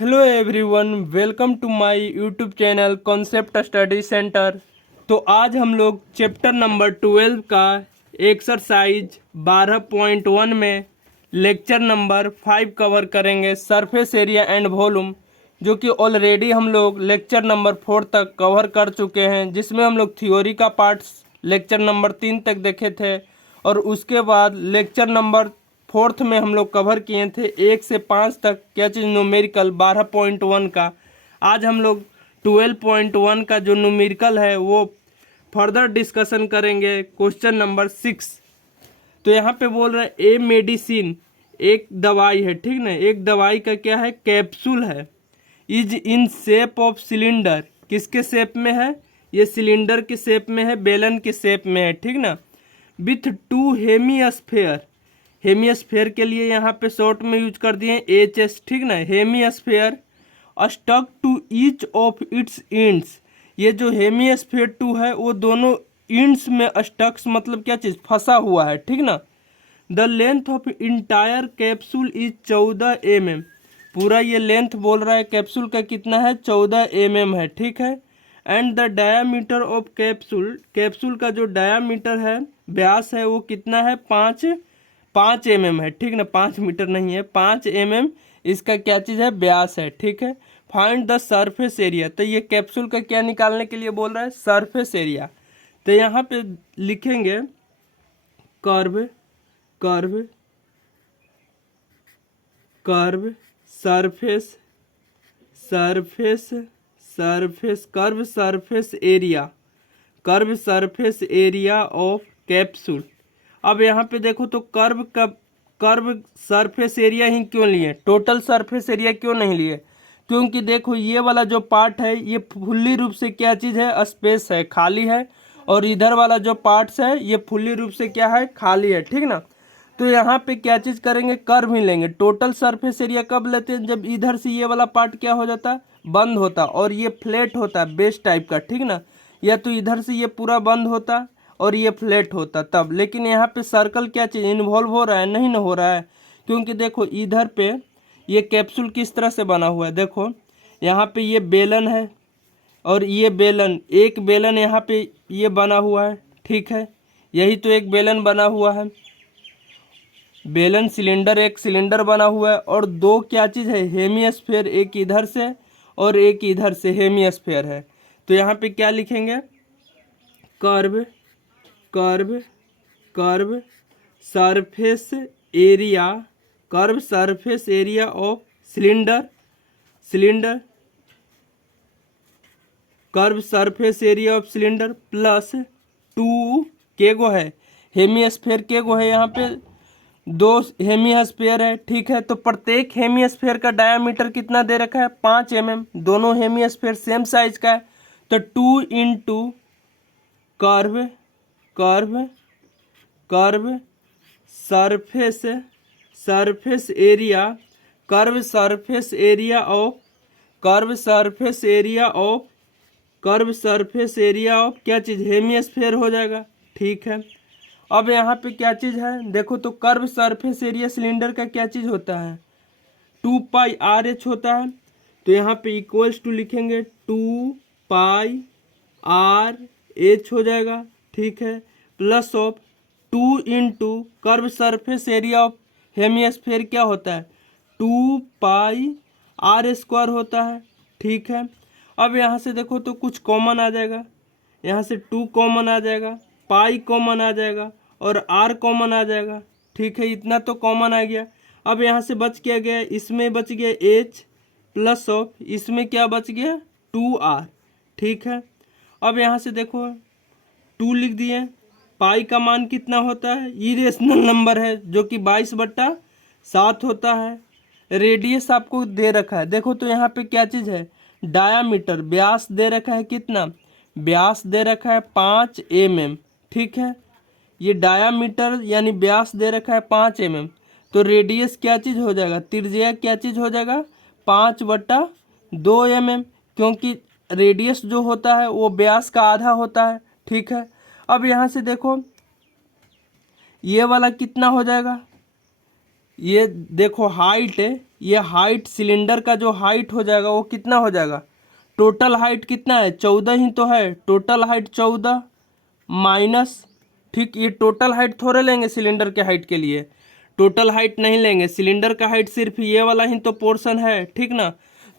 Hello everyone, welcome to my YouTube channel Concept Study Centre. तो आज हम लोग चैप्टर नंबर 12 का एक्सरसाइज 12.1 में लेक्चर नंबर 5 कवर करेंगे, सरफेस एरिया एंड वॉल्यूम, जो कि ऑलरेडी हम लोग लेक्चर नंबर 4 तक कवर कर चुके हैं, जिसमें हम लोग थ्योरी का पार्ट्स लेक्चर नंबर 3 तक देखे थे और उसके बाद लेक्चर नंबर 4 में हम लोग कवर किए थे 1 से 5 तक क्या चीज़ न्यूमेरिकल 12.1 का। आज हम लोग 12.1 का जो न्यूमेरिकल है वो फर्दर डिस्कशन करेंगे, क्वेश्चन नंबर 6। तो यहाँ पे बोल रहा है ए मेडिसिन, एक दवाई है, ठीक ना। एक दवाई का क्या है, कैप्सूल है, is in shape of cylinder, किसके शेप में है, ये सिलेंडर के शेप में है, बेलन के शेप में है, ठीक ना। विथ टू हेमिस्फेयर, हेमिस्फेयर के लिए यहाँ पे शॉर्ट में यूज कर दिए एच एस, ठीक ना। Hemisphere stuck to each of its ends, ये जो हेमिस्फेयर टू है वो दोनों इंड्स में स्टक्स मतलब क्या चीज़ फंसा हुआ है, ठीक ना। The length of entire capsule is 14 mm, पूरा ये लेंथ बोल रहा है कैप्सूल का कितना है, 14 mm है, ठीक है। And the diameter of capsule, capsule का जो डायामीटर है, व्यास है, वो कितना है, 5 mm है, ठीक ना। 5 मीटर नहीं है, 5 mm इसका क्या चीज़ है, व्यास है, ठीक है। फाइंड द सरफेस एरिया, तो ये कैप्सूल का क्या निकालने के लिए बोल रहा है, सरफेस एरिया। तो यहाँ पे लिखेंगे curve, curve, curve, surface, surface, surface, curve surface area, curve surface area of capsule. अब यहाँ पे देखो तो कर्व का, कर्व सरफेस एरिया ही क्यों लिए, टोटल सरफेस एरिया क्यों नहीं लिए, क्योंकि देखो ये वाला जो पार्ट है ये फुल्ली रूप से क्या चीज़ है, स्पेस है, खाली है, और इधर वाला जो पार्ट्स है ये फुल्ली रूप से क्या है, खाली है, ठीक ना। तो यहाँ पे क्या चीज़ करेंगे, कर्व ही लेंगे। टोटल सरफेस एरिया कब लेते हैं, जब इधर से ये वाला पार्ट क्या हो जाता है, बंद होता, और ये फ्लैट होता है बेस टाइप का, ठीक ना। या तो इधर से ये पूरा बंद होता और ये फ्लैट होता तब। लेकिन यहाँ पे सर्कल क्या चीज़ इन्वॉल्व हो रहा है, नहीं ना हो रहा है, क्योंकि देखो इधर पे ये कैप्सूल किस तरह से बना हुआ है, देखो यहाँ पे ये बेलन है और ये बेलन, एक बेलन यहाँ पे ये बना हुआ है, ठीक है, यही तो एक बेलन बना हुआ है, बेलन सिलेंडर, एक सिलेंडर बना हुआ है, और दो क्या चीज़ है, हेमिस्फेयर, एक इधर से और एक इधर से हेमिस्फेयर है। तो यहाँ पे क्या लिखेंगे, curve, curve, curve surface area, curve surface area of cylinder, cylinder, curve surface area of cylinder plus 2 के गो है, हेमिस्फेयर के गो है, यहाँ पे 2 हेमिस्फेयर है, ठीक है। तो प्रत्येक हेमिस्फेयर का डायामीटर कितना दे रखा है, 5 mm, दोनों हेमिस्फेयर सेम साइज का है। तो 2 into curve, curve, curve surface, surface area, curve surface area of, curve surface area of, curve surface area of क्या चीज़, हेमिस्फेयर हो जाएगा, ठीक है। अब यहाँ पे क्या चीज़ है, देखो तो कर्व सरफेस एरिया सिलेंडर का क्या चीज़ होता है, 2πr/h होता है। तो यहाँ पे इक्वल्स टू लिखेंगे 2πr/h हो जाएगा, ठीक है, plus of 2 into curve surface area of hemisphere क्या होता है, 2πr² होता है, ठीक है। अब यहाँ से देखो तो कुछ कॉमन आ जाएगा, यहाँ से 2 कॉमन आ जाएगा, पाई कॉमन आ जाएगा और r कॉमन आ जाएगा, ठीक है, इतना तो कॉमन आ गया। अब यहाँ से बच क्या गया, इसमें बच गया h प्लस ऑफ, इसमें क्या बच गया, 2r, ठीक है। अब यहाँ से देखो 2 लिख दिए, पाई का मान कितना होता है, इरेशनल नंबर है जो कि 22/7 होता है। रेडियस आपको दे रखा है, देखो तो यहाँ पे क्या चीज़ है, डायामीटर, व्यास दे रखा है कितना, व्यास दे रखा है 5 mm, ठीक है। ये डायामीटर यानी व्यास दे रखा है 5 mm, तो रेडियस क्या चीज़ हो जाएगा, त्रिज्या क्या चीज़ हो जाएगा, 5/2 mm, क्योंकि रेडियस जो होता है वो व्यास का आधा होता है, ठीक है। अब यहाँ से देखो ये वाला कितना हो जाएगा, ये देखो हाइट है, ये हाइट सिलेंडर का जो हाइट हो जाएगा वो कितना हो जाएगा, टोटल हाइट कितना है 14 ही तो है, टोटल हाइट 14 माइनस, ठीक, ये टोटल हाइट थोड़े लेंगे सिलेंडर के हाइट के लिए, टोटल हाइट नहीं लेंगे, सिलेंडर का हाइट सिर्फ ये वाला ही तो पोर्शन है, ठीक ना।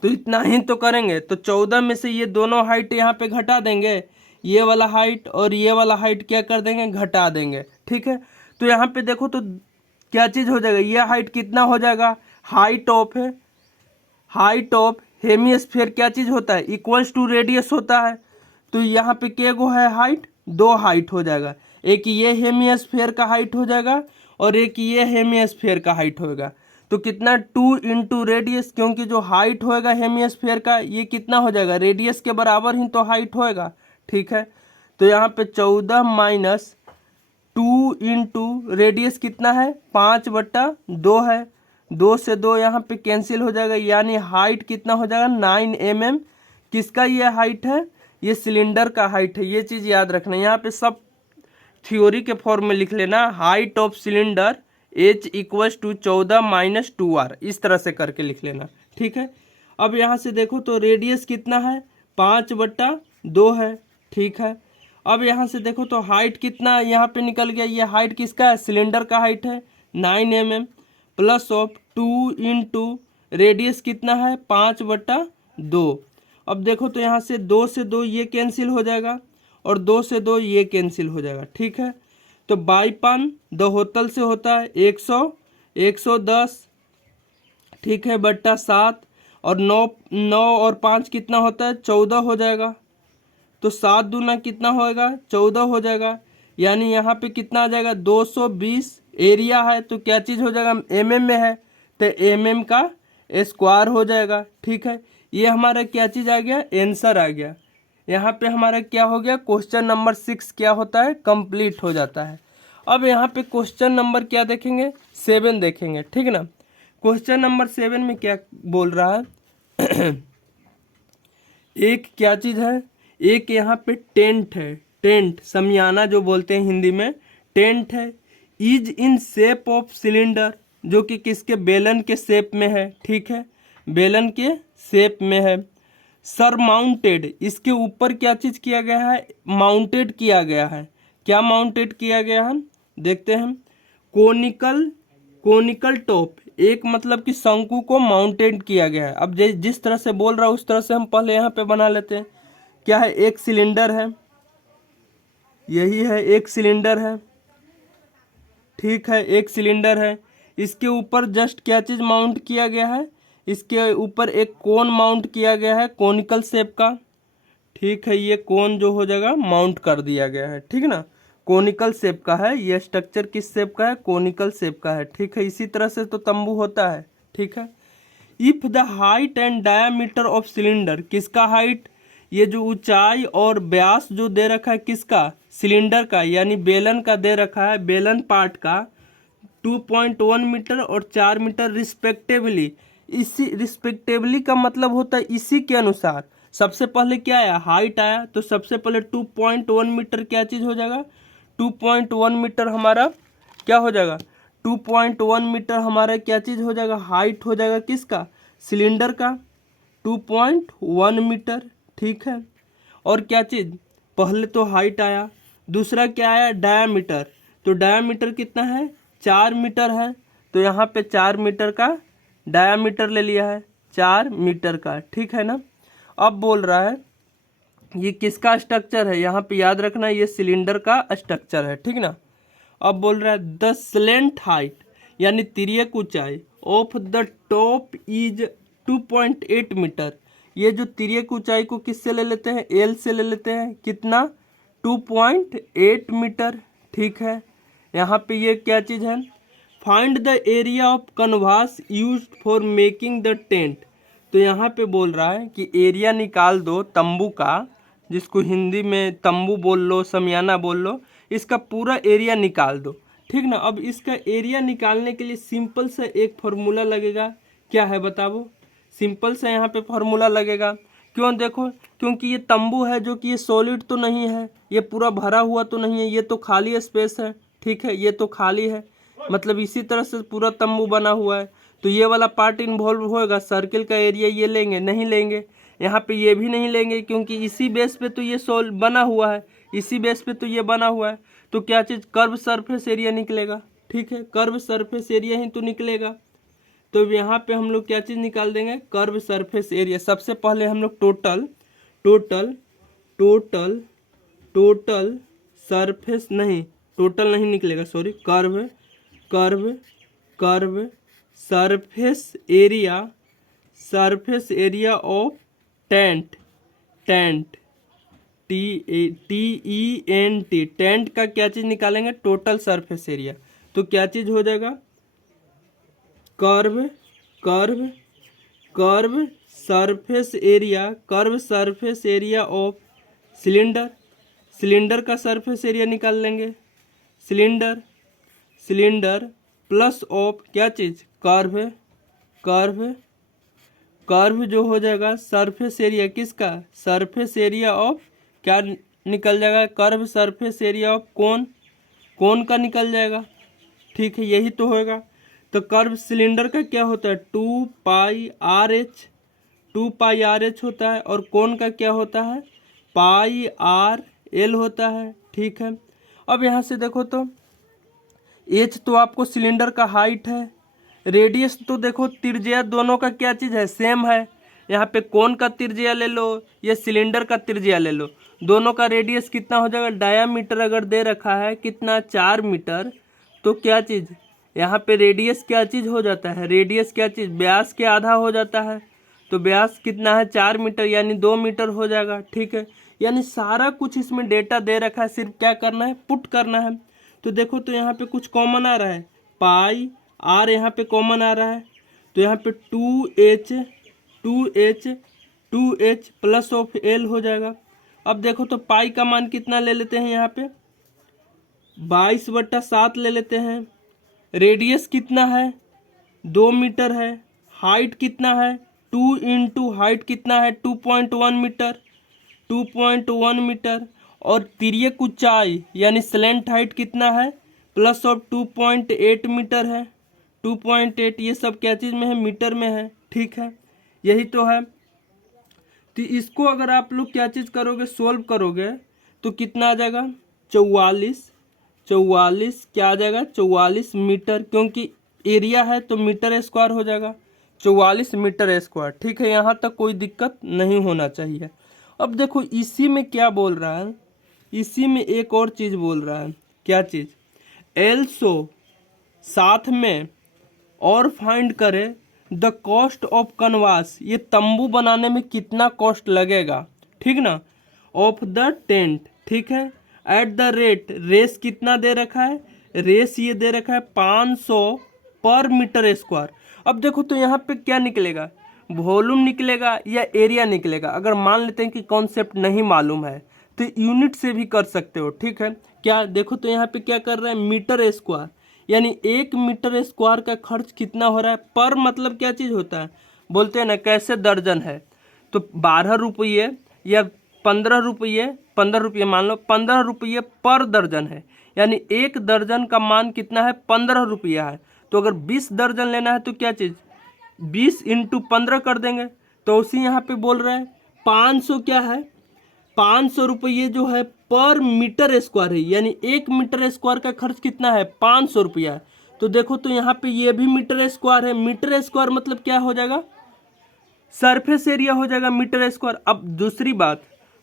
तो इतना ही तो करेंगे, तो 14 में से ये दोनों हाइट यहाँ पे घटा देंगे, ये वाला हाइट और ये वाला हाइट क्या कर देंगे, घटा देंगे, ठीक है। तो यहाँ पे देखो तो क्या चीज़ हो जाएगा, ये हाइट कितना हो जाएगा, हाइट ऑफ है, हाइट ऑफ हेमिस्फीयर क्या चीज़ होता है, इक्वल्स टू रेडियस होता है। तो यहाँ पे क्या गो है हाइट, दो हाइट हो जाएगा, एक ये हेमिस्फीयर का हाइट हो जाएगा और एक ये हेमिस्फीयर का हाइट होगा। तो कितना 2 इंटू रेडियस, क्योंकि जो हाइट होएगा हेमिस्फीयर का ये कितना हो जाएगा, रेडियस के बराबर ही तो हाइट होएगा, ठीक है। तो यहाँ पे 14 माइनस 2 इंटू रेडियस कितना है 5/2 है, 2 से 2 यहाँ पे कैंसिल हो जाएगा, यानी हाइट कितना हो जाएगा 9 mm। किसका ये हाइट है, ये सिलेंडर का हाइट है, ये चीज़ याद रखना। यहाँ पे सब थ्योरी के फॉर्म में लिख लेना, height of cylinder H equals to 14 minus 2R, इस तरह से करके लिख लेना, ठीक है। अब यहाँ से देखो तो रेडियस कितना है 5/2 है, ठीक है। अब यहाँ से देखो तो हाइट कितना यहाँ पे निकल गया, ये हाइट किसका है, सिलेंडर का हाइट है 9 mm plus of 2 into radius कितना है 5/2। अब देखो तो यहाँ से 2 से 2 ये कैंसिल हो जाएगा और 2 से 2 ये कैंसिल हो जाएगा, ठीक है। तो 2 होतल से होता है 100, 110, ठीक है, बट्टा 7 और 9 और 5 कितना होता है 14 हो जाएगा। तो 7 दूना कितना होएगा 14 हो जाएगा, यानी यहाँ पे कितना आ जाएगा 220। एरिया है तो क्या चीज़ हो जाएगा, mm में है तो mm का स्क्वायर हो जाएगा, ठीक है। ये हमारा क्या चीज़ आ गया, आंसर आ गया। यहाँ पे हमारा क्या हो गया, क्वेश्चन नंबर 6 क्या होता है, कंप्लीट हो जाता है। अब यहाँ पे क्वेश्चन नंबर क्या देखेंगे, 7 देखेंगे, ठीक ना। क्वेश्चन नंबर 7 में क्या बोल रहा है एक क्या चीज़ है, एक यहाँ पे टेंट है, टेंट समियाना जो बोलते हैं हिंदी में, टेंट है, is in shape of cylinder, जो कि किसके, बेलन के शेप में है, ठीक है, बेलन के शेप में है। सरमाउंटेड, इसके ऊपर क्या चीज़ किया गया है, माउंटेड किया गया है, क्या माउंटेड किया गया है देखते हैं, कोनिकल, कोनिकल टॉप, एक मतलब कि शंकु को माउंटेड किया गया है। अब जिस तरह से बोल रहा है उस तरह से हम पहले यहाँ पे बना लेते हैं। क्या है, एक सिलेंडर है, यही है एक सिलेंडर है, ठीक है, एक सिलेंडर है, इसके ऊपर जस्ट क्या चीज़ माउंट किया गया है, इसके ऊपर एक कोन माउंट किया गया है कोनिकल शेप का, ठीक है, ये कोन जो हो जाएगा माउंट कर दिया गया है, ठीक ना, कोनिकल शेप का है ये स्ट्रक्चर, किस शेप का है, कोनिकल शेप का है, ठीक है। इसी तरह से तो तंबू होता है, ठीक है। If the height and diameter of cylinder, किसका हाइट, ये जो ऊंचाई और व्यास जो दे रखा है किसका, सिलेंडर का, यानी बेलन का दे रखा है, बेलन पार्ट का 2.1 मीटर और 4 मीटर रिस्पेक्टिवली। इसी रिस्पेक्टिवली का मतलब होता है इसी के अनुसार। सबसे पहले क्या आया, हाइट आया, तो सबसे पहले 2.1 मीटर क्या चीज़ हो जाएगा, 2.1 मीटर हमारा क्या हो जाएगा, 2.1 मीटर हमारा क्या चीज़ हो जाएगा, हाइट हो जाएगा किसका, सिलेंडर का 2.1 मीटर, ठीक है। और क्या चीज़, पहले तो हाइट आया, दूसरा क्या आया, डायामीटर, तो डायामीटर कितना है 4 मीटर है, तो यहाँ पे 4 मीटर का डायामीटर ले लिया है, 4 मीटर का, ठीक है ना। अब बोल रहा है ये किसका स्ट्रक्चर है, यहाँ पे याद रखना ये सिलेंडर का स्ट्रक्चर है, ठीक ना। अब बोल रहा है द स्लेंट हाइट, यानी तिर्यक ऊंचाई of the top is 2.8 metre. ये जो तिर्यक ऊंचाई को किससे ले लेते हैं, एल से ले लेते हैं, कितना 2.8 मीटर, ठीक है। यहाँ पे ये क्या चीज़ है, find the area of canvas used for making the tent. तो यहाँ पे बोल रहा है कि एरिया निकाल दो तंबू का, जिसको हिंदी में तंबू बोल लो, समियाना बोल लो, इसका पूरा एरिया निकाल दो, ठीक ना। अब इसका एरिया निकालने के लिए सिंपल सा एक फार्मूला लगेगा, क्या है बताओ, सिंपल सा यहाँ पे फार्मूला लगेगा। क्यों, देखो, क्योंकि ये तंबू है जो कि ये सॉलिड तो नहीं है, ये पूरा भरा हुआ तो नहीं है, ये तो खाली स्पेस है, ठीक है, ये तो खाली है, मतलब इसी तरह से पूरा तंबू बना हुआ है। तो ये वाला पार्ट इन्वॉल्व होगा। सर्किल का एरिया ये लेंगे, नहीं लेंगे। यहाँ पे ये भी नहीं लेंगे क्योंकि इसी बेस पे तो ये सोल्व बना हुआ है, इसी बेस पे तो ये बना हुआ है। तो क्या चीज़, कर्व सरफेस एरिया निकलेगा। ठीक है, कर्व सरफेस एरिया ही तो निकलेगा। तो यहाँ पे हम लोग क्या चीज़ निकाल देंगे, कर्व सरफेस एरिया। सबसे पहले हम लोग total total total total surface नहीं, टोटल नहीं निकलेगा, sorry, curve curve curve surface area of tent tent TENT tent का क्या चीज़ निकालेंगे, टोटल सरफेस एरिया। तो क्या चीज़ हो जाएगा, curve curve curve surface area of cylinder. Cylinder का सरफेस एरिया निकाल लेंगे, सिलेंडर प्लस ऑफ क्या चीज़, कर्व जो हो जाएगा सरफेस एरिया किसका, सरफेस एरिया ऑफ क्या निकल जाएगा, कर्व सरफेस एरिया ऑफ कोन का निकल जाएगा। ठीक है, यही तो होगा। तो कर्व सिलेंडर का क्या होता है, 2πRH होता है, और कोन का क्या होता है, πRL होता है। ठीक है, अब यहाँ से देखो तो H तो आपको सिलेंडर का हाइट है, रेडियस तो देखो त्रिज्या दोनों का क्या चीज़ है, सेम है। यहाँ पे कोन का त्रिज्या ले लो या सिलेंडर का त्रिज्या ले लो, दोनों का रेडियस कितना हो जाएगा, डायामीटर अगर दे रखा है कितना, 4 मीटर, तो क्या चीज़ यहाँ पे रेडियस क्या चीज़ हो जाता है, रेडियस क्या चीज़, व्यास के आधा हो जाता है। तो व्यास कितना है, 4 मीटर, यानी 2 मीटर हो जाएगा। ठीक है, यानी सारा कुछ इसमें डेटा दे रखा है, सिर्फ क्या करना है, पुट करना है। तो देखो तो यहाँ पे कुछ कॉमन आ रहा है, पाई आर यहाँ पे कॉमन आ रहा है, तो यहाँ पे 2H प्लस ऑफ L हो जाएगा। अब देखो तो पाई का मान कितना ले लेते हैं, यहाँ पे 22/7 ले लेते हैं। रेडियस कितना है, 2 मीटर है। हाइट कितना है, 2 इंटू हाइट कितना है, 2.1 मीटर। और तिर्यक ऊंचाई यानी स्लैंट हाइट कितना है, प्लस ऑफ 2.8 मीटर है। 2.8 ये सब क्या चीज़ में है, मीटर में है। ठीक है, यही तो है। तो इसको अगर आप लोग क्या चीज़ करोगे, सोल्व करोगे तो कितना आ जाएगा, 44 क्या आ जाएगा, 44 मीटर, क्योंकि एरिया है तो मीटर स्क्वायर हो जाएगा, 44 मीटर स्क्वायर। ठीक है, यहाँ तक कोई दिक्कत नहीं होना चाहिए। अब देखो इसी में क्या बोल रहा है, इसी में एक और चीज़ बोल रहा है, क्या चीज़, एल्सो साथ में और फाइंड करें द कॉस्ट ऑफ कनवास, ये तंबू बनाने में कितना कॉस्ट लगेगा, ठीक ना, ऑफ द टेंट। ठीक है, एट द रेस कितना दे रखा है, रेस ये दे रखा है 500 पर मीटर स्क्वायर। अब देखो तो यहाँ पे क्या निकलेगा, वॉल्यूम निकलेगा या एरिया निकलेगा। अगर मान लेते हैं कि कॉन्सेप्ट नहीं मालूम है तो यूनिट से भी कर सकते हो। ठीक है, क्या देखो तो यहाँ पे क्या कर रहा है, मीटर स्क्वायर, यानी 1 मीटर स्क्वायर का खर्च कितना हो रहा है, पर मतलब क्या चीज़ होता है, बोलते हैं ना कैसे दर्जन है, तो 12 रुपये या 15 रुपये मान लो, 15 रुपये पर दर्जन है, यानी एक दर्जन का मान कितना है, 15 रुपया है। तो अगर 20 दर्जन लेना है तो क्या चीज़, 20 इंटू 15 कर देंगे। तो उसी यहाँ पे बोल रहे हैं 500 क्या है, 500 रुपये जो है पर मीटर स्क्वायर है, यानी 1 मीटर स्क्वायर का खर्च कितना है, 500 रुपया है। तो देखो तो यहाँ पे ये भी मीटर स्क्वायर है, मीटर स्क्वायर मतलब क्या हो जाएगा, सरफेस एरिया हो जाएगा मीटर स्क्वायर। अब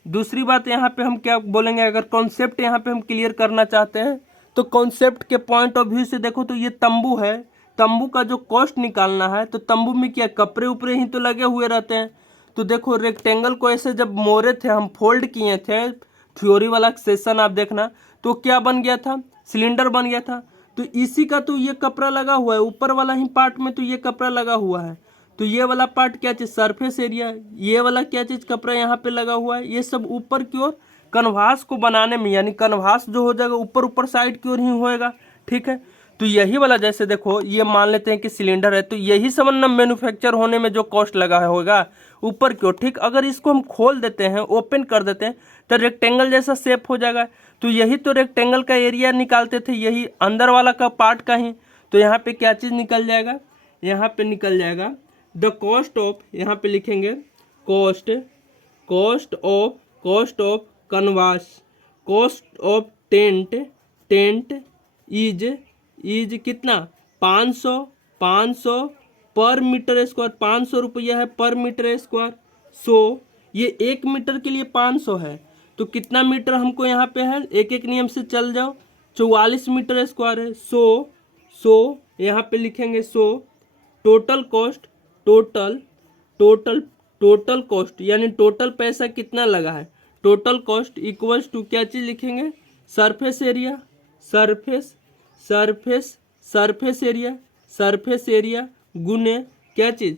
दूसरी बात यहाँ पे हम क्या बोलेंगे, अगर कॉन्सेप्ट यहाँ पे हम क्लियर करना चाहते हैं तो कॉन्सेप्ट के पॉइंट ऑफ व्यू से देखो तो ये तंबू है, तंबू का जो कॉस्ट निकालना है, तो तंबू में क्या कपड़े उपरे ही तो लगे हुए रहते हैं। तो देखो रेक्टेंगल को ऐसे जब मोड़े थे, हम फोल्ड किए थे, थ्योरी वाला सेशन आप देखना, तो क्या बन गया था, सिलेंडर बन गया था। तो इसी का तो ये कपड़ा लगा हुआ है, ऊपर वाला ही पार्ट में तो ये कपड़ा लगा हुआ है। तो ये वाला पार्ट क्या चीज़, सरफेस एरिया, ये वाला क्या चीज़, कपड़ा यहाँ पे लगा हुआ है। ये सब ऊपर की ओर कन्वास को बनाने में, यानी कन्वास जो हो जाएगा ऊपर साइड की ओर ही होएगा। ठीक है, तो यही वाला जैसे देखो ये मान लेते हैं कि सिलेंडर है, तो यही समझना मैन्युफैक्चर होने में जो कॉस्ट लगा होगा ऊपर की ओर। ठीक, अगर इसको हम खोल देते हैं, ओपन कर देते हैं, तो रेक्टेंगल जैसा शेप हो जाएगा। तो यही तो रेक्टेंगल का एरिया निकालते थे, यही अंदर वाला का पार्ट का ही। तो यहाँ पे क्या चीज़ निकल जाएगा, यहाँ पे निकल जाएगा द कॉस्ट ऑफ, यहाँ पे लिखेंगे cost, cost of canvas, cost of tent, tent is कितना 500 पर मीटर स्क्वायर, 500 रुपया है पर मीटर स्क्वायर। सो ये 1 मीटर के लिए 500 है, तो कितना मीटर हमको यहाँ पे है, एक एक नियम से चल जाओ, 44 मीटर स्क्वायर है। सो यहाँ पे लिखेंगे so total cost, total cost यानी टोटल पैसा कितना लगा है, टोटल कॉस्ट इक्वल्स टू क्या चीज़ लिखेंगे, सरफेस एरिया, सरफेस एरिया गुने क्या चीज़,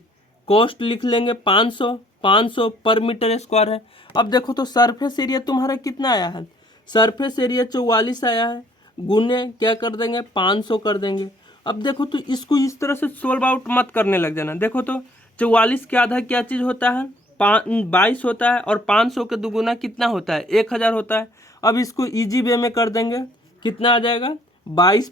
कॉस्ट लिख लेंगे 500 पर मीटर स्क्वायर है। अब देखो तो सरफेस एरिया तुम्हारा कितना आया है, सरफेस एरिया 44 आया है, गुने क्या कर देंगे 500 कर देंगे। अब देखो तो इसको इस तरह से सोल्व आउट मत करने लग जाना। देखो तो 44 के आधा क्या चीज़ होता है, 22 होता है, और 500 के दुगुना कितना होता है, 1000 होता है। अब इसको इजी वे में कर देंगे, कितना आ जाएगा, 22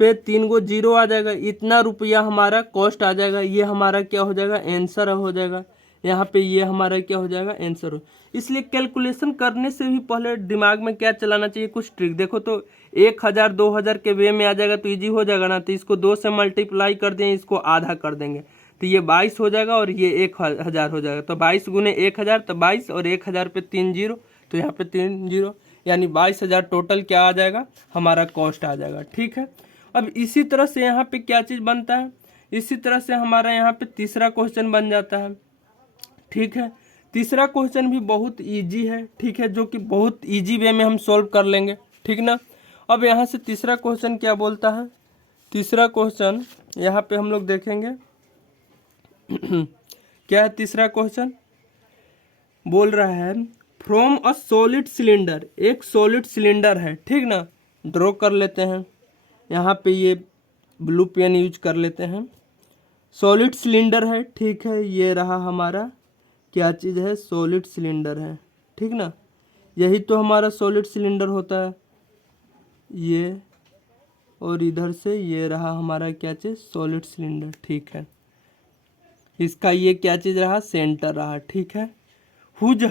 पे 3 गो जीरो आ जाएगा, इतना रुपया हमारा कॉस्ट आ जाएगा। ये हमारा क्या हो जाएगा, आंसर हो जाएगा। यहाँ पे ये हमारा क्या हो जाएगा, आंसर हो। इसलिए कैलकुलेशन करने से भी पहले दिमाग में क्या चलाना चाहिए, कुछ ट्रिक। देखो तो 1000 2000 के वे में आ जाएगा तो इजी हो जाएगा ना, तो इसको 2 से मल्टीप्लाई कर दें, इसको आधा कर देंगे तो ये 22 हो जाएगा और ये 1000 हो जाएगा। तो 22 गुने 1000 तो 22 और 1000 पे 3 जीरो, तो यहाँ पे 3 जीरो यानी 22,000 टोटल क्या आ जाएगा, हमारा कॉस्ट आ जाएगा। ठीक है, अब इसी तरह से यहाँ पे क्या चीज़ बनता है, इसी तरह से हमारा यहाँ पे तीसरा क्वेश्चन बन जाता है। ठीक है, तीसरा क्वेश्चन भी बहुत इजी है, ठीक है, जो कि बहुत इजी वे में हम सॉल्व कर लेंगे। ठीक ना, अब यहाँ से तीसरा क्वेश्चन क्या बोलता है, तीसरा क्वेश्चन यहाँ पे हम लोग देखेंगे क्या है तीसरा क्वेश्चन, बोल रहा है फ्रॉम अ सॉलिड सिलेंडर, एक सॉलिड सिलेंडर है, ठीक ना, ड्रॉ कर लेते हैं, यहाँ पे ये ब्लू पेन यूज कर लेते हैं। सॉलिड सिलेंडर है, ठीक है, ये रहा हमारा क्या चीज़ है, सॉलिड सिलेंडर है, ठीक ना, यही तो हमारा सॉलिड सिलेंडर होता है ये, और इधर से ये रहा हमारा क्या चीज़, सॉलिड सिलेंडर। ठीक है, इसका ये क्या चीज़ रहा, सेंटर रहा। ठीक है, हुज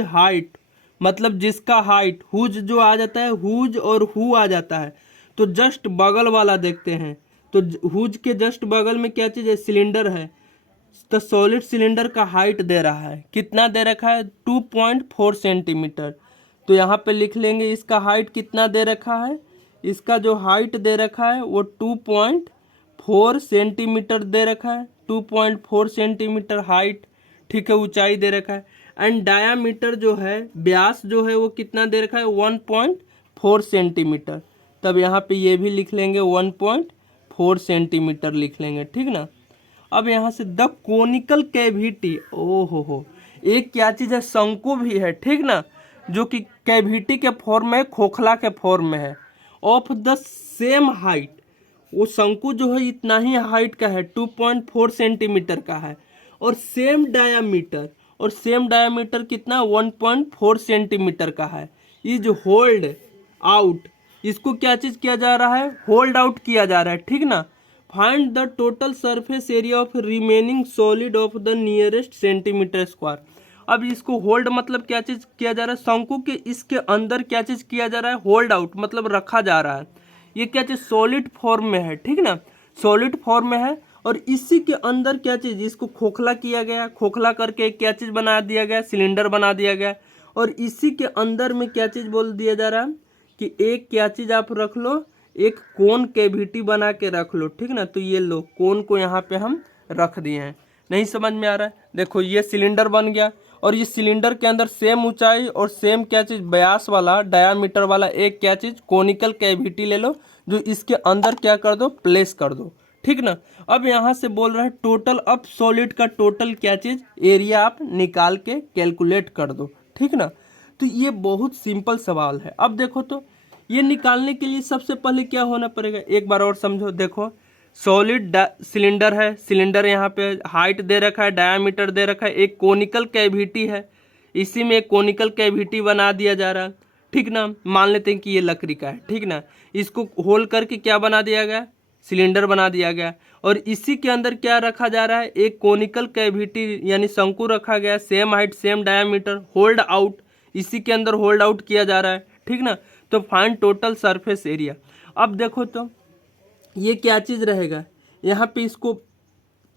हाइट मतलब जिसका हाइट, हुज जो आ जाता है, हुज और हु आ जाता है, तो जस्ट बगल वाला देखते हैं, तो हुज के जस्ट बगल में क्या चीज़ है, सिलेंडर है। तो सॉलिड सिलेंडर का हाइट दे रहा है, कितना दे रखा है, 2.4 सेंटीमीटर। तो यहाँ पे लिख लेंगे इसका हाइट कितना दे रखा है, इसका जो हाइट दे रखा है वो 2.4 सेंटीमीटर दे रखा है, 2.4 सेंटीमीटर हाइट। ठीक है, ऊंचाई दे रखा है। एंड डायामीटर जो है, व्यास जो है वो कितना दे रखा है, 1.4 सेंटीमीटर। तब यहाँ पे ये भी लिख लेंगे 1.4 सेंटीमीटर लिख लेंगे। ठीक ना, अब यहाँ से द कोनिकल कैविटी, हो एक क्या चीज़ है, शंकु भी है, ठीक ना, जो कि कैविटी के फॉर्म में, खोखला के फॉर्म में है, ऑफ द सेम हाइट, वो शंकु जो है इतना ही हाइट का है, 2.4 सेंटीमीटर का है, और सेम डायामीटर कितना, 1.4 सेंटीमीटर का है। इज होल्ड आउट, इसको क्या चीज़ किया जा रहा है, होल्ड आउट किया जा रहा है। ठीक ना, find the total surface area of remaining solid of the nearest centimetre square. अब इसको होल्ड मतलब क्या चीज़ किया जा रहा है, शंकु के इसके अंदर क्या चीज़ किया जा रहा है, होल्ड आउट मतलब रखा जा रहा है। ये क्या चीज़ सॉलिड फॉर्म में है, ठीक ना, सॉलिड फॉर्म में है, और इसी के अंदर क्या चीज़, इसको खोखला किया गया, खोखला करके क्या चीज़ बना दिया गया, सिलेंडर बना दिया गया, और इसी के अंदर में क्या चीज़ बोल दिया जा रहा है कि एक क्या चीज़ आप रख लो, एक कोन कैविटी बना के रख लो। ठीक ना, तो ये लो कोन को यहाँ पे हम रख दिए हैं। नहीं समझ में आ रहा है, देखो ये सिलेंडर बन गया, और ये सिलेंडर के अंदर सेम ऊंचाई और सेम क्या चीज़, व्यास वाला, डायामीटर वाला एक क्या चीज़, कोनिकल कैविटी ले लो, जो इसके अंदर क्या कर दो, प्लेस कर दो। ठीक ना, अब यहाँ से बोल रहा है टोटल, अब सॉलिड का टोटल क्या चीज़, एरिया आप निकाल के कैलकुलेट कर दो। ठीक ना, तो ये बहुत सिंपल सवाल है। अब देखो तो ये निकालने के लिए सबसे पहले क्या होना पड़ेगा, एक बार और समझो। देखो सॉलिड सिलेंडर है, सिलेंडर यहाँ पे हाइट दे रखा है, डायामीटर दे रखा है, एक कोनिकल कैविटी है, इसी में एक कोनिकल कैविटी बना दिया जा रहा है। ठीक ना, मान लेते हैं कि ये लकड़ी का है, ठीक ना, इसको होल करके क्या बना दिया गया, सिलेंडर बना दिया गया और इसी के अंदर क्या रखा जा रहा है, एक कोनिकल कैविटी यानी शंकु रखा गया, same height same diameter, hold out, इसी के अंदर होल्ड आउट किया जा रहा है, ठीक ना। तो फाइंड टोटल सरफेस एरिया। अब देखो तो ये क्या चीज़ रहेगा, यहाँ पे इसको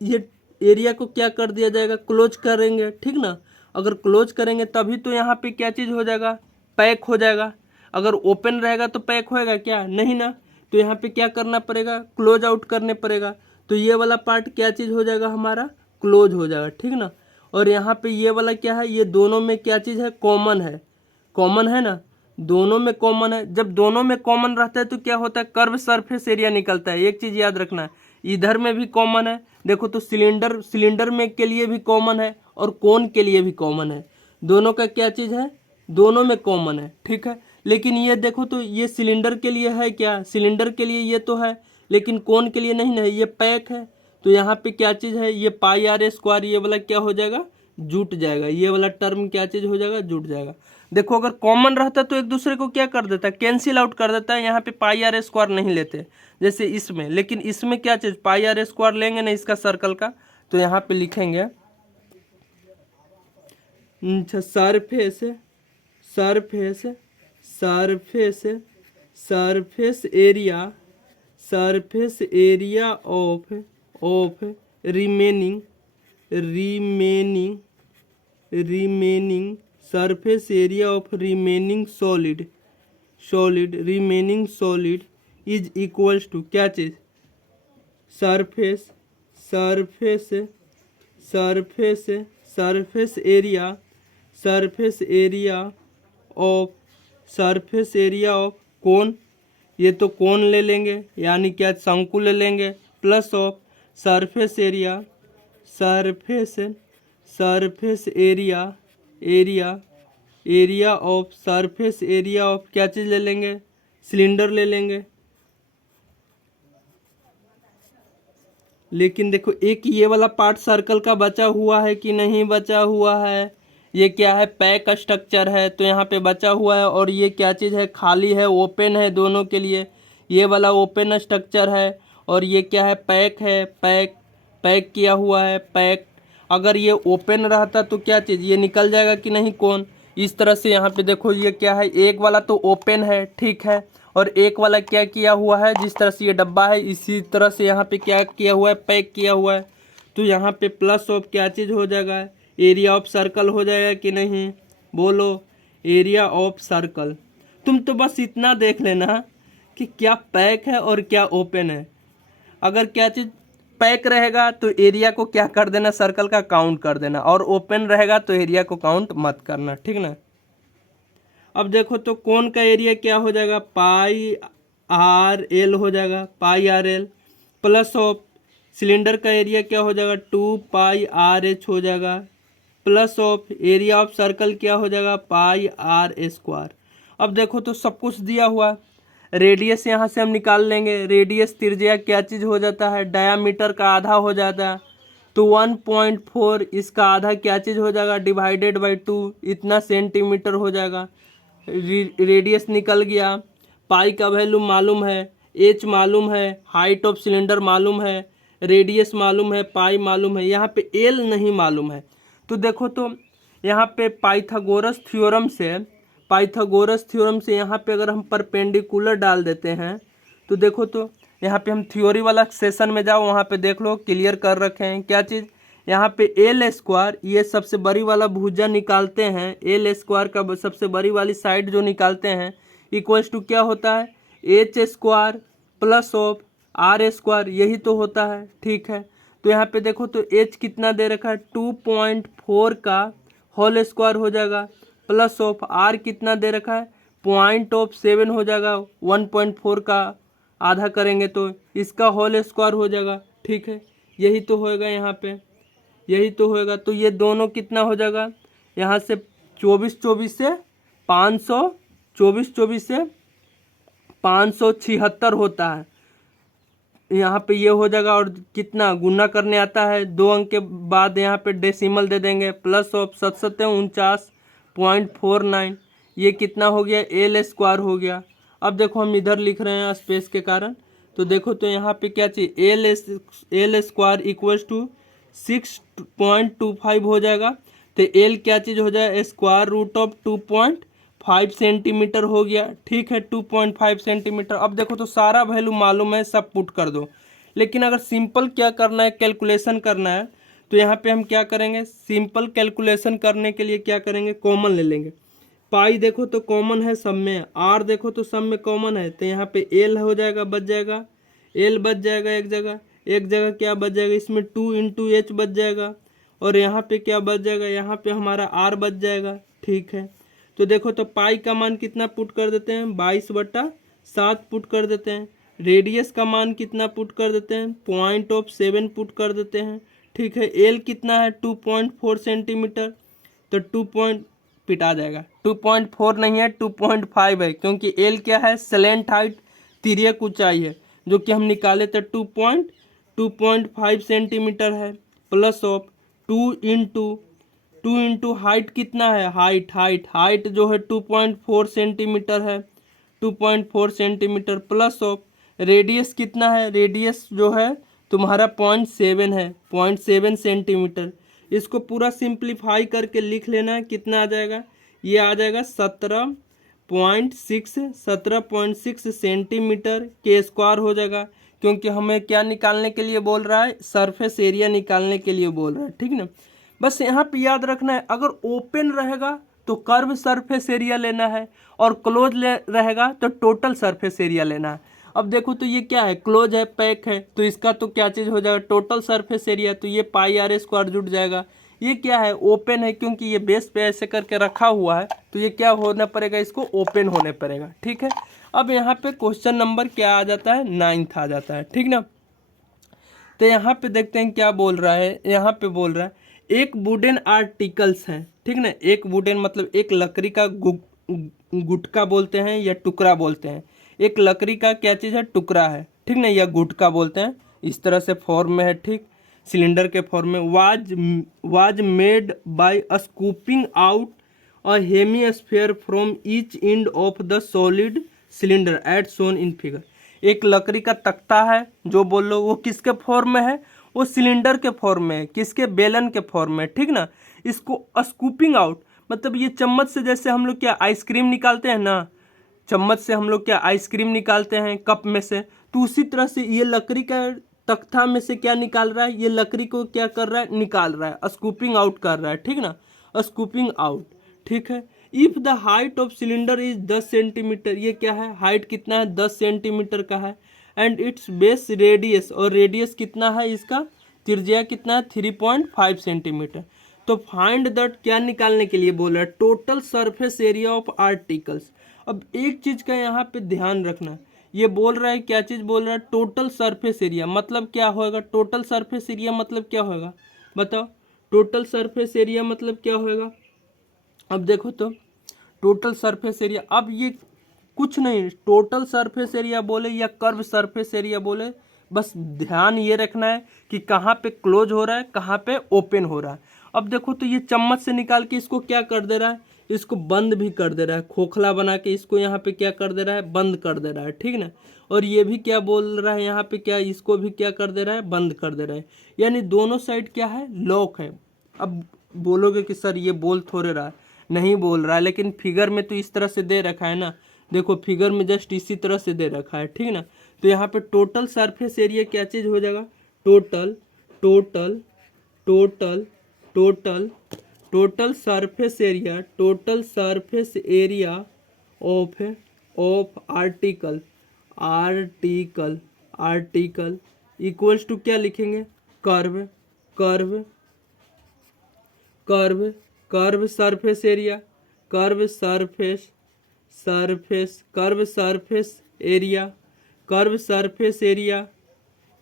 ये एरिया को क्या कर दिया जाएगा, क्लोज करेंगे, ठीक ना। अगर क्लोज करेंगे तभी तो यहाँ पे क्या चीज़ हो जाएगा, पैक हो जाएगा। अगर ओपन रहेगा तो पैक होएगा क्या, नहीं ना। तो यहाँ पे क्या करना पड़ेगा, क्लोज आउट करने पड़ेगा। तो ये वाला पार्ट क्या चीज़ हो जाएगा, हमारा क्लोज हो जाएगा, ठीक ना। और यहाँ पे ये वाला क्या है, ये दोनों में क्या चीज़ है, कॉमन है, कॉमन है ना, दोनों में कॉमन है। जब दोनों में कॉमन रहता है तो क्या होता है, कर्व सरफेस एरिया निकलता है। एक चीज़ याद रखना है, इधर में भी कॉमन है, देखो तो सिलेंडर में के लिए भी कॉमन है और कोन के लिए भी कॉमन है, दोनों का क्या चीज़ है, दोनों में कॉमन है, ठीक है। लेकिन ये देखो तो ये सिलेंडर के लिए है क्या, सिलेंडर के लिए ये तो है, लेकिन कोन के लिए नहीं ना, ये पैक है। तो यहाँ पे क्या चीज़ है, ये पाई आर स्क्वायर, ये वाला क्या हो जाएगा, जुट जाएगा, ये वाला टर्म क्या चीज़ हो जाएगा, जुट जाएगा। देखो अगर कॉमन रहता तो एक दूसरे को क्या कर देता है, कैंसिल आउट कर देता है। यहाँ पे पाई आर स्क्वायर नहीं लेते जैसे इसमें, लेकिन इसमें क्या चीज़, पाई आर स्क्वायर लेंगे ना इसका सर्कल का। तो यहाँ पे लिखेंगे surface surface surface surface area, surface area of remaining surface area of remaining solid is equals to क्या चीज़, सरफेस एरिया ऑफ कोन, ये तो कोन ले लेंगे यानी क्या, शंकु ले लेंगे, plus of surface area of क्या चीज़ ले लेंगे, सिलेंडर ले लेंगे। लेकिन देखो एक ये वाला पार्ट सर्कल का बचा हुआ है कि नहीं बचा हुआ है, ये क्या है, पैक स्ट्रक्चर है, तो यहाँ पे बचा हुआ है। और ये क्या चीज़ है, खाली है, ओपन है दोनों के लिए, ये वाला ओपन स्ट्रक्चर है। और ये क्या है, पैक है, पैक किया हुआ है, पैक। अगर ये ओपन रहता तो क्या चीज़, ये निकल जाएगा कि नहीं, कौन। इस तरह से यहाँ पे देखो ये क्या है, एक वाला तो ओपन है, ठीक है, और एक वाला क्या किया हुआ है, जिस तरह से ये डब्बा है इसी तरह से यहाँ पे क्या किया हुआ है, पैक किया हुआ है। तो यहाँ पे प्लस ऑफ क्या चीज़ हो जाएगा, एरिया ऑफ सर्कल हो जाएगा कि नहीं, बोलो, एरिया ऑफ सर्कल। तुम तो बस इतना देख लेना कि क्या पैक है और क्या ओपन है। अगर क्या चीज़ पैक रहेगा तो एरिया को क्या कर देना, सर्कल का काउंट कर देना, और ओपन रहेगा तो एरिया को काउंट मत करना, ठीक ना। अब देखो तो कोन का एरिया क्या हो जाएगा, पाई आर एल हो जाएगा, pi R L, plus of cylinder का एरिया क्या हो जाएगा, 2 पाई आर एच हो जाएगा, plus of area of circle क्या हो जाएगा, पाई आर स्क्वायर। अब देखो तो सब कुछ दिया हुआ, रेडियस यहाँ से हम निकाल लेंगे, रेडियस त्रिज्या क्या चीज़ हो जाता है, डायामीटर का आधा हो जाता है। तो 1.4 इसका आधा क्या चीज़ हो जाएगा, डिवाइडेड बाई 2, इतना सेंटीमीटर हो जाएगा। रेडियस निकल गया, पाई का वैल्यू मालूम है, एच मालूम है, हाइट ऑफ सिलेंडर मालूम है, रेडियस मालूम है, पाई मालूम है, यहाँ पे एल नहीं मालूम है। तो देखो तो यहाँ पे पाइथागोरस थ्योरम से यहाँ पे अगर हम परपेंडिकुलर डाल देते हैं तो देखो तो यहाँ पे हम थ्योरी वाला सेशन में जाओ, वहाँ पे देख लो, क्लियर कर रखे हैं क्या चीज़। यहाँ पे एल स्क्वायर, ये सबसे बड़ी वाला भुजा निकालते हैं, एल स्क्वायर का सबसे बड़ी वाली साइड जो निकालते हैं, इक्वल्स टू क्या होता है, H square plus of R square, यही तो होता है, ठीक है। तो यहाँ पे देखो तो एच कितना दे रखा है, 2.4 का होल स्क्वायर हो जाएगा, प्लस ऑफ आर कितना दे रखा है, 0.7 हो जाएगा, 1.4 का आधा करेंगे तो इसका होल स्क्वायर हो जाएगा, ठीक है। यही तो होएगा यहाँ पे, यही तो होएगा। तो ये दोनों कितना हो जाएगा, यहाँ से 24 से 576 होता है, यहाँ पे ये हो जाएगा। और कितना गुना करने आता है, 2 अंक के बाद यहाँ पे डेसिमल दे देंगे, प्लस ऑफ 749.49, ये कितना हो गया, एल स्क्वायर हो गया। अब देखो हम इधर लिख रहे हैं स्पेस के कारण, तो देखो तो यहाँ पे क्या चाहिए, एल स्क्वायर इक्वल्स टू 6.25 हो जाएगा। तो एल क्या चीज़ हो जाए, स्क्वायर रूट ऑफ 2.5 सेंटीमीटर हो गया। ठीक है, 2.5 सेंटीमीटर। अब देखो तो सारा वैल्यू मालूम है, सब पुट कर दो। लेकिन अगर सिंपल क्या करना है, कैलकुलेशन करना है, तो यहाँ पे हम क्या करेंगे, सिंपल कैलकुलेशन करने के लिए क्या करेंगे, कॉमन ले लेंगे। पाई देखो तो कॉमन है सब में, आर देखो तो सब में कॉमन है, तो यहाँ पे एल हो जाएगा, बच जाएगा, एल बच जाएगा एक जगह, एक जगह क्या बच जाएगा, इसमें 2 × H बच जाएगा, और यहाँ पे क्या बच जाएगा, यहाँ पे हमारा आर बच जाएगा। ठीक है, तो देखो तो पाई का मान कितना पुट कर देते हैं, 22/7 पुट कर देते हैं। रेडियस का मान कितना पुट कर देते हैं, 0.7 पुट कर देते हैं। ठीक है, एल कितना है, 2.4 सेंटीमीटर, तो 2 पिटा जाएगा, 2.4 नहीं है, 2.5 है, क्योंकि एल क्या है, स्लैंट हाइट, तिर्यक ऊंचाई है, जो कि हम निकाले थे 2.5 सेंटीमीटर है। प्लस ऑफ 2 इंटू हाइट कितना है, हाइट जो है 2.4 सेंटीमीटर है, 2.4 सेंटीमीटर। प्लस ऑफ रेडियस कितना है, रेडियस जो है तुम्हारा 0.7 है, 0.7 सेंटीमीटर। इसको पूरा सिंप्लीफाई करके लिख लेना है, कितना आ जाएगा, ये आ जाएगा 17.6 सेंटीमीटर के स्क्वायर हो जाएगा, क्योंकि हमें क्या निकालने के लिए बोल रहा है, सरफेस एरिया निकालने के लिए बोल रहा है। ठीक ना, बस यहाँ पे याद रखना है, अगर ओपन रहेगा तो कर्व सरफेस एरिया लेना है, और क्लोज रहेगा तो टोटल सरफेस एरिया लेना है। अब देखो तो ये क्या है, क्लोज है, पैक है, तो इसका तो क्या चीज़ हो जाएगा, टोटल सरफेस एरिया, तो ये पाई आर स्क्वायर जुड़ जाएगा। ये क्या है, ओपन है, क्योंकि ये बेस पे ऐसे करके रखा हुआ है, तो ये क्या होना पड़ेगा, इसको ओपन होने पड़ेगा। ठीक है, अब यहाँ पे क्वेश्चन नंबर क्या आ जाता है, 9th आ जाता है। ठीक ना, तो यहाँ पे देखते हैं क्या बोल रहा है, यहाँ पे बोल रहा है एक वुडन आर्टिकल्स है। ठीक ना, एक वुडन मतलब एक लकड़ी का गुटका बोलते हैं या टुकड़ा बोलते हैं, एक लकड़ी का क्या चीज़ है, टुकड़ा है। ठीक ना, या गुटका बोलते हैं, इस तरह से फॉर्म में है। ठीक, सिलेंडर के फॉर्म में, was made by scooping out a hemisphere from each end of the solid cylinder eight shown in figure. एक लकड़ी का तख्ता है, जो बोल लो वो किसके फॉर्म में है, वो सिलेंडर के फॉर्म में है, किसके, बेलन के फॉर्म में। ठीक ना, इसको स्कूपिंग आउट मतलब ये चम्मच से, जैसे हम लोग क्या आइसक्रीम निकालते हैं ना, चम्मच से हम लोग क्या आइसक्रीम निकालते हैं कप में से, तो उसी तरह से ये लकड़ी का तख्ता में से क्या निकाल रहा है, ये लकड़ी को क्या कर रहा है, निकाल रहा है, स्कूपिंग आउट कर रहा है। ठीक ना, स्कूपिंग आउट। ठीक है, if the height of cylinder is 10 centimetre, ये क्या है, हाइट कितना है, 10 सेंटीमीटर का है, एंड इट्स बेस रेडियस, और रेडियस कितना है इसका, त्रिज्या कितना है, 3.5 सेंटीमीटर। तो फाइंड दैट क्या निकालने के लिए बोल रहा है, total surface area of articles. अब एक चीज का यहाँ पे ध्यान रखना, ये बोल रहा है, क्या चीज बोल रहा है, टोटल सरफेस एरिया मतलब क्या होगा, टोटल सरफेस एरिया मतलब क्या होगा, बताओ, टोटल सरफेस एरिया मतलब क्या होगा। अब देखो तो टोटल सरफेस एरिया, अब ये कुछ नहीं, टोटल सरफेस एरिया बोले या कर्व सरफेस एरिया बोले, बस ध्यान ये रखना है कि कहाँ पे क्लोज हो रहा है, कहाँ पे ओपन हो रहा है। अब देखो तो ये चम्मच से निकाल के इसको क्या कर दे रहा है, इसको बंद भी कर दे रहा है, खोखला बना के इसको यहाँ पे क्या कर दे रहा है, बंद कर दे रहा है। ठीक ना, और ये भी क्या बोल रहा है, यहाँ पे क्या, इसको भी क्या कर दे रहा है, बंद कर दे रहा है, यानी दोनों साइड क्या है, लॉक है। अब बोलोगे कि सर ये बोल थोड़े रहा है, नहीं बोल रहा है, लेकिन फिगर में तो इस तरह से दे रखा है ना, देखो फिगर में जस्ट इसी तरह से दे रखा है। ठीक ना, तो यहाँ पे टोटल सरफेस एरिया क्या चीज़ हो जाएगा, total total total total total surface area, total surface area of article equals to क्या लिखेंगे, curve curve curve curve surface area, curve surface area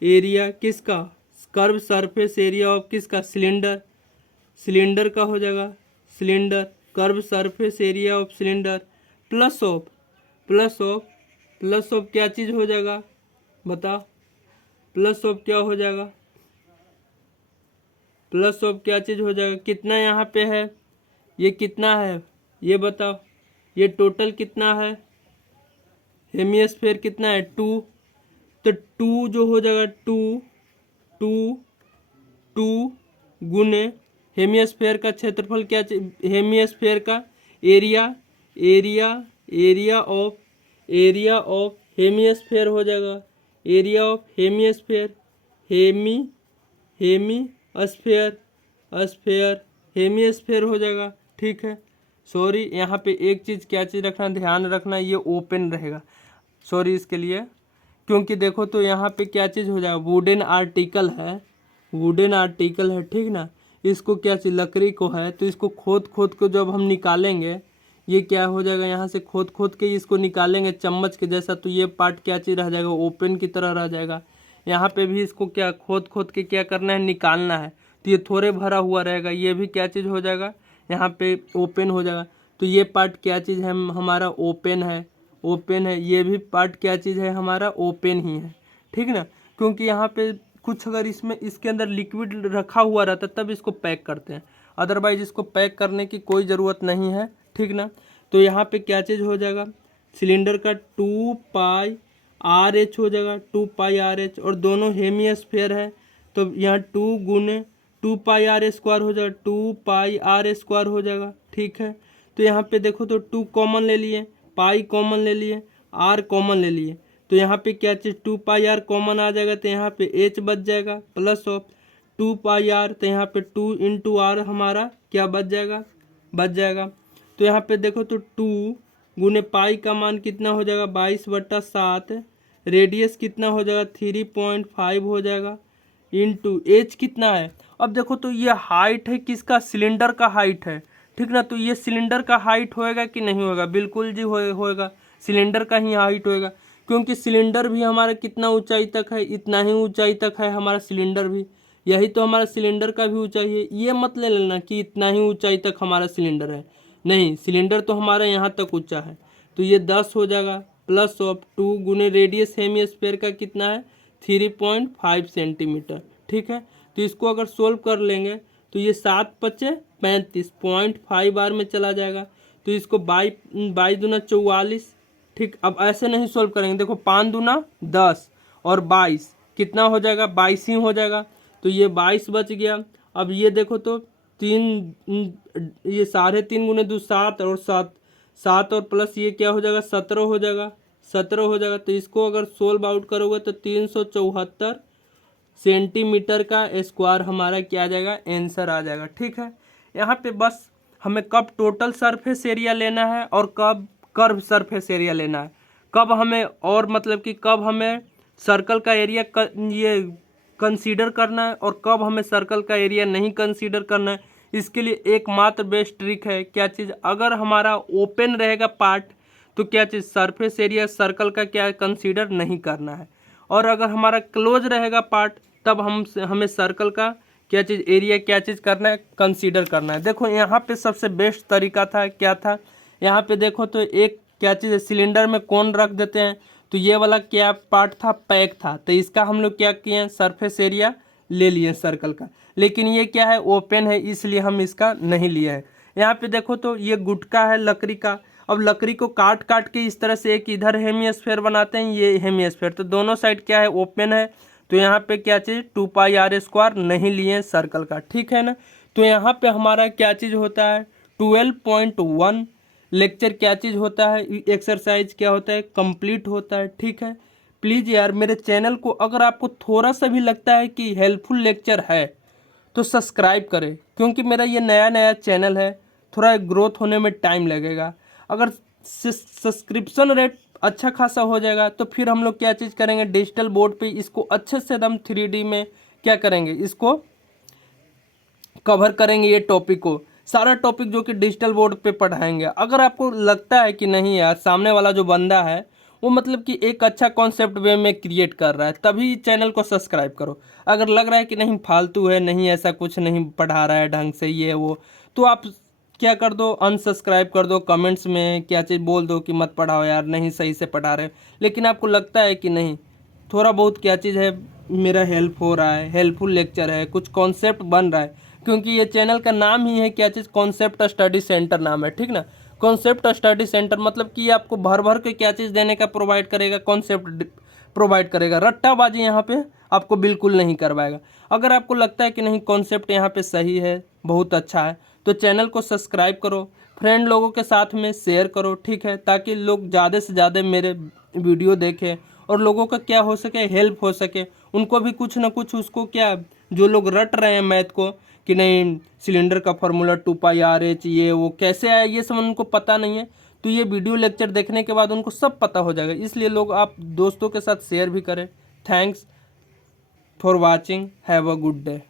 area किसका, कर्व सरफेस एरिया ऑफ किसका, cylinder का हो जाएगा, cylinder, curve surface area of cylinder, plus of क्या चीज़ हो जाएगा, बता, प्लस ऑफ क्या हो जाएगा, प्लस ऑफ क्या चीज़ हो जाएगा, कितना यहाँ पे है, ये कितना है, ये बताओ, ये टोटल कितना है, हेमिस्फीयर कितना है, 2, तो टू जो हो जाएगा टू टू टू गुने हेमिस्फेयर का क्षेत्रफल क्या, हेमिस्फेयर का एरिया, एरिया ऑफ हेमिस्फेयर हो जाएगा, area of hemisphere, hemisphere hemisphere हो जाएगा। ठीक है, सॉरी यहाँ पे एक चीज़, क्या चीज़ रखना, ध्यान रखना, ये ओपन रहेगा, सॉरी इसके लिए, क्योंकि देखो तो यहाँ पे क्या चीज़ हो जाएगा, वुडन आर्टिकल है, वुडन आर्टिकल है, ठीक ना, इसको क्या चीज़ लकड़ी को है, तो इसको खोद खोद को जब हम निकालेंगे, ये क्या हो जाएगा, यहाँ से खोद खोद के इसको निकालेंगे चम्मच के जैसा, तो ये पार्ट क्या चीज़ रह जाएगा, ओपन की तरह रह जाएगा। यहाँ पे भी इसको क्या खोद खोद के क्या करना है, निकालना है, तो ये थोड़े भरा हुआ रहेगा, ये भी क्या चीज़ हो जाएगा, यहाँ पे ओपन हो जाएगा। तो ये पार्ट क्या चीज़ है हमारा, ओपन है, ओपन है, ये भी पार्ट क्या चीज़ है हमारा, ओपन ही है, ठीक ना, क्योंकि यहाँ पे कुछ अगर इसमें इसके अंदर लिक्विड रखा हुआ रहता तब इसको पैक करते हैं, अदरवाइज इसको पैक करने की कोई ज़रूरत नहीं है, ठीक ना। तो यहाँ पे क्या चीज़ हो जाएगा, सिलेंडर का 2 पाई RH हो जाएगा, 2 पाई RH, और दोनों हेमिस्फेयर है, तो यहाँ 2 गुने 2 पाई R स्क्वायर हो जाएगा, 2 पाई R स्क्वायर हो जाएगा, ठीक है। तो यहाँ पे देखो तो 2 कॉमन ले लिए, पाई कॉमन ले लिए, R कॉमन ले लिए, तो यहाँ पे क्या चीज़ 2 पाई R कॉमन आ जाएगा, तो यहाँ पे H बच जाएगा, प्लस ऑफ 2 पाई R, तो यहाँ पे 2 इंटू R हमारा क्या बच जाएगा, बच जाएगा। तो यहाँ पे देखो तो 2 गुने पाई का मान कितना हो जाएगा, 22/7, रेडियस कितना हो जाएगा, 3.5 हो जाएगा, इंटू H कितना है। अब देखो तो ये हाइट है किसका, सिलेंडर का हाइट है, ठीक ना, तो ये सिलेंडर का हाइट होएगा कि नहीं होएगा, बिल्कुल जी होएगा, सिलेंडर का ही हाइट होएगा, क्योंकि सिलेंडर भी हमारा कितना ऊंचाई तक है, इतना ही ऊंचाई तक है हमारा सिलेंडर भी, यही तो हमारा सिलेंडर का भी ऊंचाई है। ये मत ले लेना कि इतना ही ऊंचाई तक हमारा सिलेंडर है, नहीं, सिलेंडर तो हमारा यहाँ तक ऊंचा है, तो ये 10 हो जाएगा, प्लस ऑफ 2 गुने रेडियस हेमिस्फेयर का कितना है, 3.5 सेंटीमीटर, ठीक है। तो इसको अगर सोल्व कर लेंगे तो ये 7 पचे 35, 0.5 बार में चला जाएगा, तो इसको बाई दूना 44, ठीक। अब ऐसे नहीं सोल्व करेंगे, देखो 5 दूना 10 और 22 कितना हो जाएगा, 22 ही हो जाएगा, तो ये 22 बच गया। अब ये देखो तो 3, ये 3.5 गुने 2 7, और 7 और प्लस ये क्या हो जाएगा, 17 हो जाएगा, 17 हो जाएगा। तो इसको अगर सोल्व आउट करोगे तो 374 सेंटीमीटर का स्क्वायर हमारा क्या आ जाएगा, आंसर आ जाएगा, ठीक है। यहाँ पे बस हमें कब टोटल सरफेस एरिया लेना है और कब कर्व सरफेस एरिया लेना है, कब हमें, और मतलब कि कब हमें सर्कल का एरिया ये कंसीडर करना है और कब हमें सर्कल का एरिया नहीं कंसीडर करना है। इसके लिए एकमात्र बेस्ट ट्रिक है, क्या चीज़, अगर हमारा ओपन रहेगा पार्ट तो क्या चीज़, सरफेस एरिया सर्कल का क्या कंसीडर नहीं करना है, और अगर हमारा क्लोज रहेगा पार्ट तब हमें सर्कल का क्या चीज़ एरिया क्या चीज़ करना है, कंसीडर करना है। देखो यहाँ पे सबसे बेस्ट तरीका था, क्या था, यहाँ पे देखो तो एक क्या चीज़ है, सिलेंडर में कोन रख देते हैं, तो ये वाला क्या पार्ट था, पैक था, तो इसका हम लोग क्या किए, सरफेस एरिया ले लिए सर्कल का, लेकिन ये क्या है, ओपन है, इसलिए हम इसका नहीं लिए हैं। यहाँ पे देखो तो ये गुटका है लकड़ी का, अब लकड़ी को काट काट के इस तरह से एक इधर हेमिस्फेयर बनाते हैं, ये हेमिस्फेयर, तो दोनों साइड क्या है, ओपन है, तो यहाँ पे क्या चीज़ 2 पाई R स्क्वायर नहीं लिए सर्कल का, ठीक है ना। तो यहाँ पे हमारा क्या चीज़ होता है, 12.1 लेक्चर क्या चीज़ होता है, एक्सरसाइज क्या होता है, कंप्लीट होता है, ठीक है। प्लीज़ यार मेरे चैनल को अगर आपको थोड़ा सा भी लगता है कि हेल्पफुल लेक्चर है तो सब्सक्राइब करें, क्योंकि मेरा ये नया चैनल है, थोड़ा ग्रोथ होने में टाइम लगेगा। अगर सब्सक्रिप्शन रेट अच्छा खासा हो जाएगा तो फिर हम लोग क्या चीज़ करेंगे, डिजिटल बोर्ड पे इसको अच्छे से एकदम 3D में क्या करेंगे, इसको कवर करेंगे, ये टॉपिक को, सारा टॉपिक जो कि डिजिटल बोर्ड पे पढ़ाएंगे। अगर आपको लगता है कि नहीं यार सामने वाला जो बंदा है वो मतलब कि एक अच्छा कॉन्सेप्ट वे में क्रिएट कर रहा है, तभी चैनल को सब्सक्राइब करो। अगर लग रहा है कि नहीं फालतू है, नहीं ऐसा कुछ नहीं पढ़ा रहा है ढंग से ये वो, तो आप क्या कर दो, अनसब्सक्राइब कर दो, कमेंट्स में क्या चीज़ बोल दो कि मत पढ़ाओ यार, नहीं सही से पढ़ा रहे। लेकिन आपको लगता है कि नहीं थोड़ा बहुत क्या चीज़ है मेरा हेल्प हो रहा है, हेल्पफुल लेक्चर है, कुछ कॉन्सेप्ट बन रहा है, क्योंकि ये चैनल का नाम ही है क्या चीज़, कॉन्सेप्ट स्टडी सेंटर नाम है, ठीक ना। कॉन्सेप्ट स्टडी सेंटर मतलब कि आपको भर भर के क्या चीज़ देने का प्रोवाइड करेगा, कॉन्सेप्ट प्रोवाइड करेगा। रट्टाबाजी यहाँ पे आपको बिल्कुल नहीं करवाएगा। अगर आपको लगता है कि नहीं कॉन्सेप्ट यहाँ पे सही है, बहुत अच्छा है, तो चैनल को सब्सक्राइब करो, फ्रेंड लोगों के साथ में शेयर करो, ठीक है, ताकि लोग ज़्यादा से ज़्यादा मेरे वीडियो देखें और लोगों का क्या हो सके, हेल्प हो सके, उनको भी कुछ ना कुछ उसको क्या, जो लोग रट रहे हैं मैथ को कि नहीं सिलेंडर का फार्मूला 2πRH ये वो कैसे आया, ये सब उनको पता नहीं है, तो ये वीडियो लेक्चर देखने के बाद उनको सब पता हो जाएगा। इसलिए लोग आप दोस्तों के साथ शेयर भी करें। Thanks for watching, have a good day.